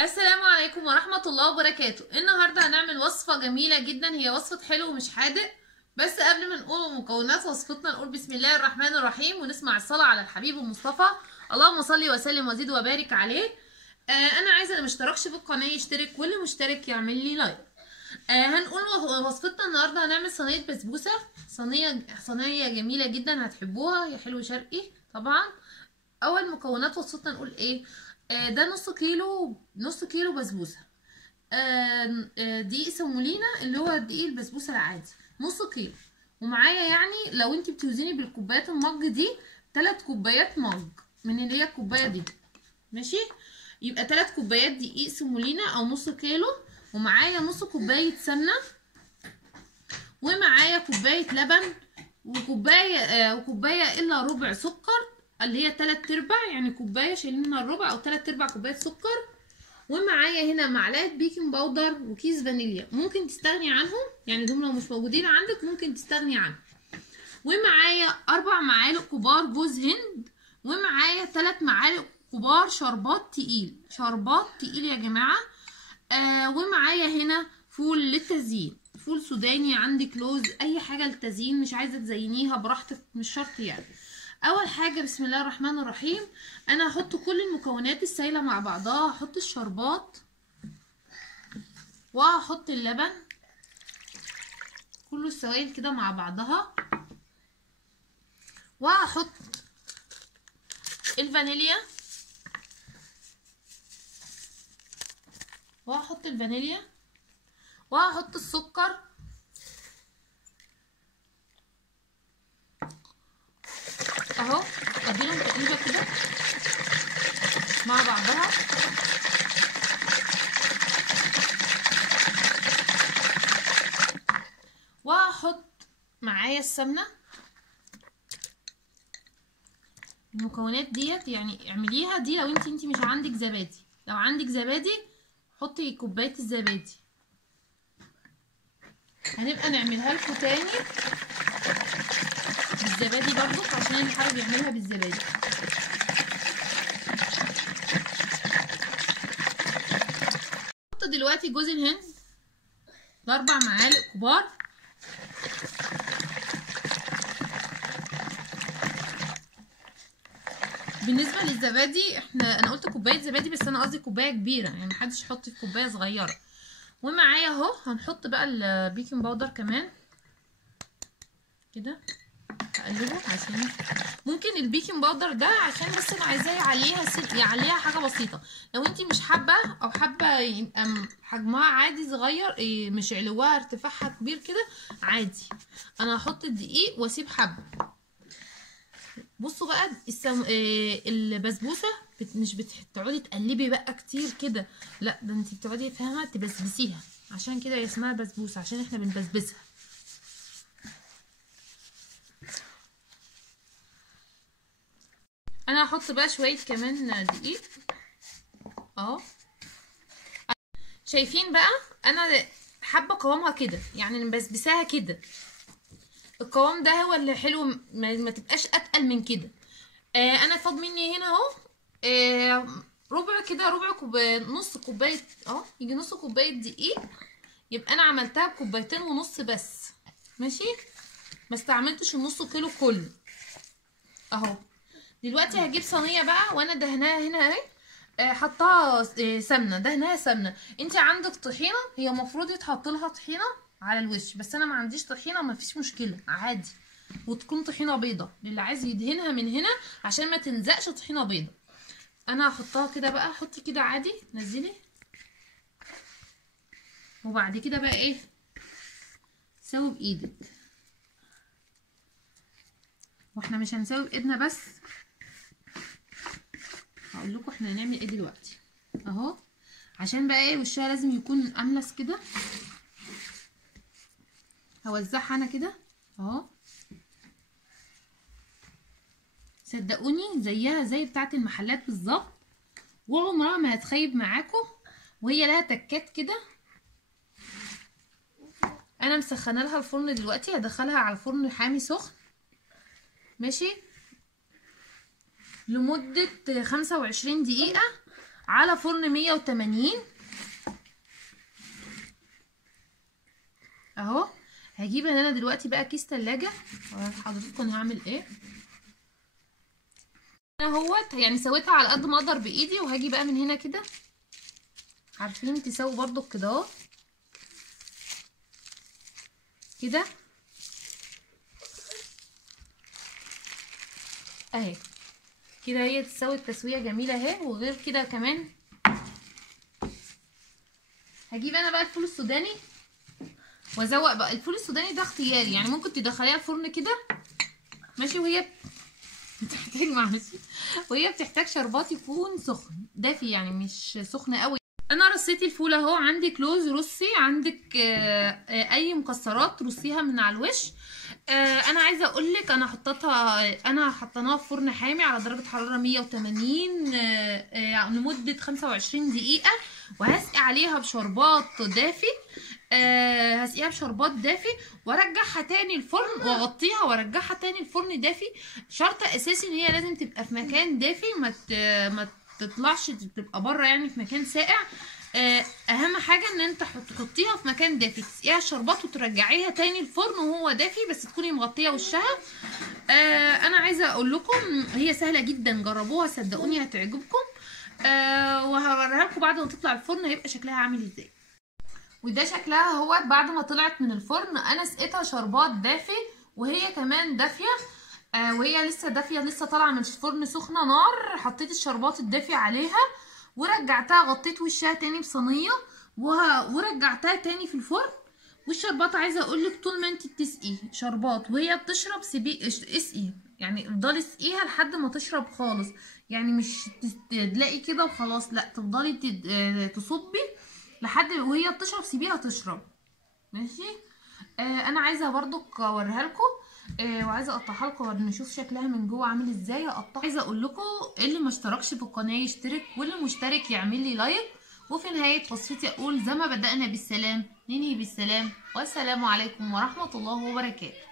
السلام عليكم ورحمة الله وبركاته. النهاردة هنعمل وصفة جميلة جدا، هي وصفة حلو ومش حادق. بس قبل ما نقول مكونات وصفتنا نقول بسم الله الرحمن الرحيم ونسمع الصلاة على الحبيب المصطفى. اللهم صل وسلم وزد وبارك عليه. انا عايزة اللي مشتركش في القناة يشترك، واللي مشترك يعمل لي لايك. هنقول وصفتنا النهاردة هنعمل صينية بسبوسة. صينية جميلة جدا هتحبوها، هي حلو شرقي طبعا. اول مكونات وصفتنا نقول ايه؟ ده نص كيلو بسبوسه. دقيق سمولينا اللي هو دقيق البسبوسه العادي نص كيلو. ومعايا يعني لو انت بتوزني بالكوبايات المج دي 3 كوبايات مج من اللي هي الكوبايه دي، ماشي؟ يبقى 3 كوبايات دقيق سمولينا او نص كيلو. ومعايا نص كوبايه سمنه، ومعايا كوبايه لبن، وكوبايه الا ربع سكر اللي هي 3/4، يعني كوبايه شايلين منها الربع او 3/4 كوبايه سكر. ومعايا هنا معلقه بيكنج باودر وكيس فانيليا، ممكن تستغني عنهم، يعني دول لو مش موجودين عندك ممكن تستغني عنهم. ومعايا 4 معالق كبار جوز هند، ومعايا 3 معالق كبار شربات تقيل يا جماعه. ومعايا هنا فول للتزيين، فول سوداني عندك، لوز، اي حاجه للتزيين، مش عايزه تزينيها براحتك مش شرط يعني. اول حاجه بسم الله الرحمن الرحيم، انا هحط كل المكونات السايله مع بعضها. هحط الشربات وهحط اللبن، كله السوائل كده مع بعضها، وهحط الفانيليا وهحط السكر، اهو اديلهم تقليبه كده مع بعضها. وهحط معايا السمنه. المكونات ديت يعني اعمليها دي لو انت مش عندك زبادي، لو عندك زبادي حطي كوبايه الزبادي. هنبقى نعملها لكم تاني بالزبادي برضو عشان اللي حابب يعملها بالزبادي. حط دلوقتي جوز الهند 4 معالق كبار، بالنسبه للزبادي انا قلت كوبايه زبادي، بس انا قصدي كوبايه كبيره، يعني محدش يحط في كوبايه صغيره. ومعايا اهو هنحط بقى البيكنج باودر كمان كده، هقلبه عشان ممكن البيكنج باودر ده عشان بس انا عايزاه يعليها حاجه بسيطه. لو انت مش حابه او حابه يبقى حجمها عادي صغير، مش علوها ارتفاعها كبير كده عادي، انا هحط الدقيق واسيب حبه. بصوا بقى البسبوسه مش بتقعدي تقلبي بقى كتير كده، لا ده انت بتقعدي فاهمه تبسبسيها، عشان كده اسمها بسبوسه، عشان احنا بنبسبسها. انا هحط بقى شويه كمان دقيق اهو. شايفين بقى انا حابه قوامها كده، يعني مبسبساها كده، القوام ده هو اللي حلو، ما تبقاش اتقل من كده. انا فاض مني هنا اهو ربع كده، ربع كوبايه، نص كوبايه اهو، يجي نص كوبايه دقيق، يبقى انا عملتها بكوبايتين ونص بس، ماشي؟ ما استعملتش النص كيلو كله اهو. دلوقتي هجيب صينيه بقى وانا دهناها هنا اهي، حطها سمنه، دهناها سمنه. انت عندك طحينه، هي المفروض يتحط لها طحينه على الوش، بس انا ما عنديش طحينه، ما فيش مشكله عادي، وتكون طحينه بيضه للي عايز يدهنها من هنا عشان ما تلزقش، طحينه بيضه. انا هحطها كده بقى، حطي كده عادي، نزلي. وبعد كده بقى ايه؟ سوي بايدك، واحنا مش هنسوي بايدنا بس، هقول لكم احنا هنعمل ايه دلوقتي اهو. عشان بقى ايه وشها لازم يكون املس كده، هوزعها انا كده اهو. صدقوني زيها زي بتاعه المحلات بالظبط، وعمرها ما هتخيب معاكم، وهي لها تكات كده. انا مسخنه لها الفرن دلوقتي، هدخلها على الفرن حامي سخن، ماشي، لمده 25 دقيقه على فرن 180 اهو. هجيب انا دلوقتي بقى كيس تلاجة حضرتكم هعمل ايه. انا اهوت يعني سويتها على قد ما اقدر بايدي، وهاجي بقى من هنا كده، عارفين تسووا برضو كده اهو كده اهي كده، هي تسوي التسويه جميله اهي. وغير كده كمان هجيب انا بقى الفول السوداني وازوق بقى. الفول السوداني ده اختياري، يعني ممكن تدخليها الفرن كده ماشي، وهي بتحتاج معلش، وهي بتحتاج شربات يكون سخن دافي، يعني مش سخن قوي. انا رصيت الفول اهو، عندك لوز رصي، عندك اي مكسرات رصيها من على الوش. انا عايزه اقول لك انا حطيناها في فرن حامي على درجه حراره 180 لمده 25 دقيقه، وهسقي عليها بشربات دافي. هسقيها بشربات دافي وارجعها تاني الفرن، واغطيها وارجعها تاني الفرن دافي. شرط اساسي ان هي لازم تبقى في مكان دافي، ما تطلعش تبقى بره يعني في مكان ساقع. اهم حاجه ان انت تحطيها في مكان دافي، تسقيها الشربات وترجعيها تاني الفرن وهو دافي، بس تكوني مغطيه وشها. انا عايزه اقول لكم هي سهله جدا، جربوها صدقوني هتعجبكم. وهوريها لكم بعد ما تطلع الفرن هيبقى شكلها عامل ازاي. وده شكلها اهوت بعد ما طلعت من الفرن. انا سقيتها شربات دافي وهي كمان دافيه، وهي لسه دافيه، لسه طالعه من الفرن سخنه نار. حطيت الشربات الدافي عليها ورجعتها، غطيت وشها تاني بصينيه ورجعتها تاني في الفرن. والشربات عايزه اقولك طول ما انت بتسقي شربات وهي بتشرب اسقي، يعني افضلي اسقيها لحد ما تشرب خالص، يعني مش تلاقي كده وخلاص، لا تفضلي تصبي لحد وهي بتشرب، سيبيها تشرب ماشي. انا عايزه برضو اوريها لكم، وعايزه اقطعها لكم نشوف شكلها من جوه عامل ازاي. اقطعها. عايزه اقول لكم اللي ما اشتركش في القناه يشترك، واللي مشترك يعمل لي لايك. وفي نهايه وصفتي اقول زي ما بدأنا بالسلام ننهي بالسلام، والسلام عليكم ورحمه الله وبركاته.